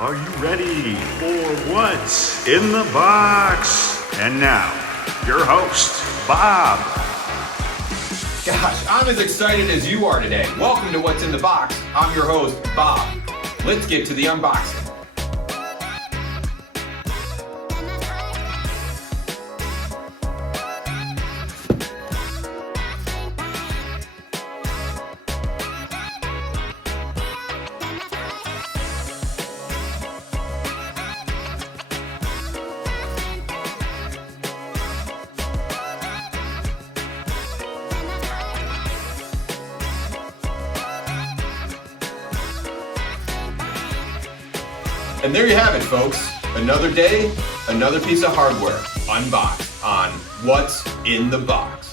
Are you ready for What's in the Box? And now, your host, Bob. Gosh, I'm as excited as you are today. Welcome to What's in the Box. I'm your host, Bob. Let's get to the unboxing. And there you have it, folks. Another day, another piece of hardware unboxed on What's in the Box.